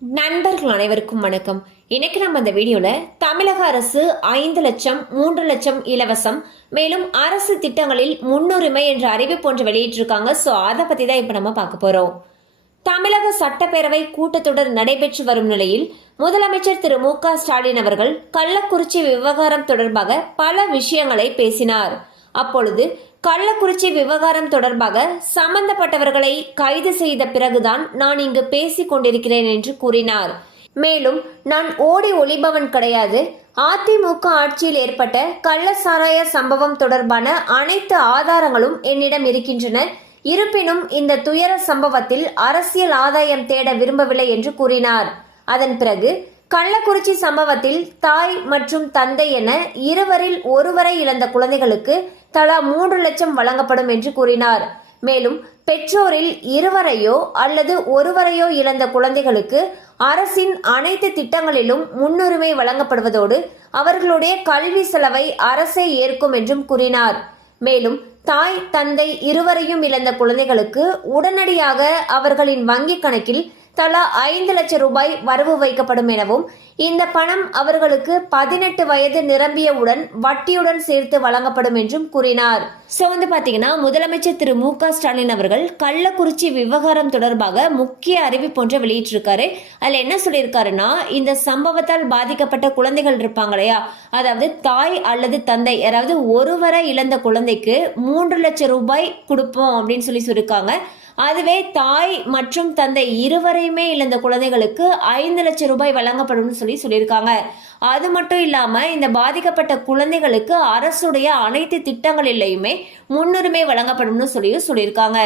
நண்பர்கள் அனைவருக்கும் வணக்கம். இன்னைக்கு நம்ம இந்த வீடியோல தமிழக அரசு ஐந்து லட்சம் மூன்று லட்சம் இலவசம் மேலும் அரசு திட்டங்களில் முன்னுரிமை என்ற அறிவிப்பு ஒன்று வெளியிட்டிருக்காங்க. ஸோ அதை பத்தி தான் இப்போ நம்ம பார்க்க போறோம். தமிழக சட்டப்பேரவை கூட்டத்தொடர் நடைபெற்று வரும் நிலையில் முதலமைச்சர் திரு மு க ஸ்டாலின் அவர்கள் கள்ளக்குறிச்சி விவகாரம் தொடர்பாக பல விஷயங்களை பேசினார். அப்பொழுது கள்ளக்குறிச்சி விவகாரம் தொடர்பாக சம்பந்தப்பட்டவர்களை கைது செய்த பிறகுதான் நான் இங்கு பேசிக் கொண்டிருக்கிறேன் என்று கூறினார். மேலும் நான் ஓடி ஒளிபவன் கிடையாது. அதிமுக ஆட்சியில் ஏற்பட்ட கள்ள சாராய சம்பவம் தொடர்பான அனைத்து ஆதாரங்களும் என்னிடம் இருக்கின்றன. இருப்பினும் இந்த துயர சம்பவத்தில் அரசியல் ஆதாயம் தேட விரும்பவில்லை என்று கூறினார். அதன் பிறகு கள்ளக்குறிச்சி சம்பவத்தில் தாய் மற்றும் தந்தை என இருவரில் ஒருவரை இழந்த குழந்தைகளுக்கு தலா மூன்று லட்சம் வழங்கப்படும் என்று கூறினார். மேலும் பெற்றோரில் இருவரையோ அல்லது ஒருவரையோ இழந்த குழந்தைகளுக்கு அரசின் அனைத்து திட்டங்களிலும் முன்னுரிமை வழங்கப்படுவதோடு அவர்களுடைய கல்வி செலவை அரசே ஏற்கும் என்றும் கூறினார். மேலும் தாய் தந்தை இருவரையும் இழந்த குழந்தைகளுக்கு உடனடியாக அவர்களின் வங்கிக் கணக்கில் தலா ஐந்து லட்சம் ரூபாய் வரவு வைக்கப்படும் எனவும் இந்த பணம் அவர்களுக்கு பதினெட்டு வயது நிரம்பியவுடன் வட்டியுடன் சேர்த்து வழங்கப்படும் என்றும் கூறினார். ஸோ வந்து பார்த்தீங்கன்னா முதலமைச்சர் திரு மு க ஸ்டாலின் அவர்கள் கள்ளக்குறிச்சி விவகாரம் தொடர்பாக முக்கிய அறிவிப்பு ஒன்றை வெளியிட்டிருக்காரு. அதில் என்ன சொல்லியிருக்காருன்னா இந்த சம்பவத்தால் பாதிக்கப்பட்ட குழந்தைகள் இருப்பாங்க இல்லையா? அதாவது தாய் அல்லது தந்தை யாராவது ஒருவரை இழந்த குழந்தைக்கு மூன்று லட்சம் ரூபாய் கொடுப்போம் அப்படின்னு சொல்லி சொல்லியிருக்காங்க. அதுவே தாய் மற்றும் தந்தை இருவரையுமே இழந்த குழந்தைகளுக்கு ஐந்து லட்சம் ரூபாய் வழங்கப்படும்னு சொல்லி சொல்லியிருக்காங்க. அது மட்டும் இல்லாம இந்த பாதிக்கப்பட்ட குழந்தைகளுக்கு அரசுடைய அனைத்து திட்டங்களிலையுமே முன்னுரிமை வழங்கப்படும்னு சொல்லியும் சொல்லியிருக்காங்க.